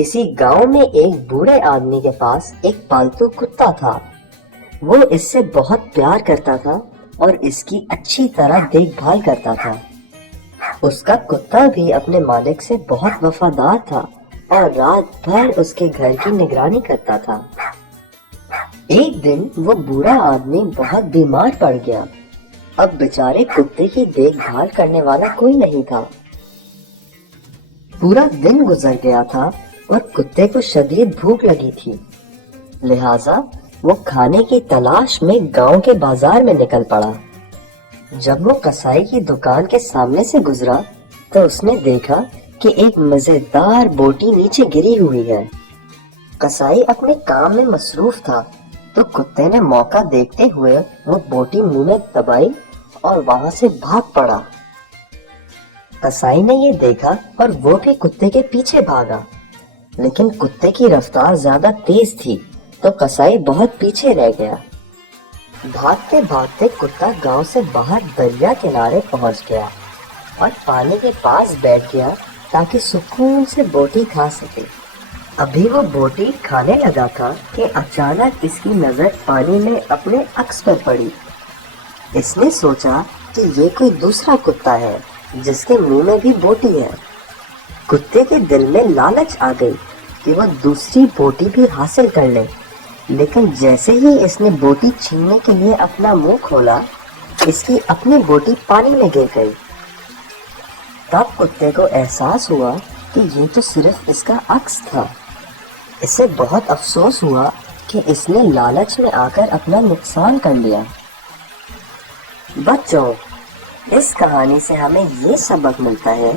کسی گاؤں میں ایک بوڑھے آدمی کے پاس ایک پالتو کتا تھا۔ وہ اس سے بہت پیار کرتا تھا اور اس کی اچھی طرح دیکھ بھال کرتا تھا۔ اس کا کتا بھی اپنے مالک سے بہت وفادار تھا اور رات بھر اس کے گھر کی نگرانی کرتا تھا۔ ایک دن وہ بوڑھا آدمی بہت بیمار پڑ گیا۔ اب بیچارے کتے کی دیکھ بھال کرنے والا کوئی نہیں تھا۔ پورا دن گزر گیا تھا اور کتے کو شدید بھوک لگی تھی، لہٰذا وہ کھانے کی تلاش میں گاؤں کے بازار میں نکل پڑا۔ جب وہ کسائی کی دکان کے سامنے سے گزرا تو اس نے دیکھا کہ ایک مزیدار بوٹی نیچے گری ہوئی ہے۔ کسائی اپنے کام میں مصروف تھا تو کتے نے موقع دیکھتے ہوئے وہ بوٹی منہ میں دبائی اور وہاں سے بھاگ پڑا۔ کسائی نے یہ دیکھا اور وہ بھی کتے کے پیچھے بھاگا، لیکن کتے کی رفتار زیادہ تیز تھی تو کسائی بہت پیچھے رہ گیا۔ بھاگتے بھاگتے کتا گاؤں سے باہر دریا کنارے پہنچ گیا اور پانی کے پاس بیٹھ گیا تاکہ سکون سے بوٹی کھا سکے۔ ابھی وہ بوٹی کھانے لگا تھا کہ اچانک اس کی نظر پانی میں اپنے عکس پر پڑی۔ اس نے سوچا کہ یہ کوئی دوسرا کتا ہے جس کے منہ میں بھی بوٹی ہے۔ کتے کے دل میں لالچ آ گئی کہ وہ دوسری بوٹی بھی حاصل کر لے، لیکن جیسے ہی اس نے بوٹی چھیننے کے لیے اپنا منہ کھولا، اس کی اپنی بوٹی پانی میں گر گئی۔ تب کتے کو احساس ہوا کہ یہ تو صرف اس کا عکس تھا۔ اسے بہت افسوس ہوا کہ اس نے لالچ میں آ کر اپنا نقصان کر لیا۔ بچوں، اس کہانی سے ہمیں یہ سبق ملتا ہے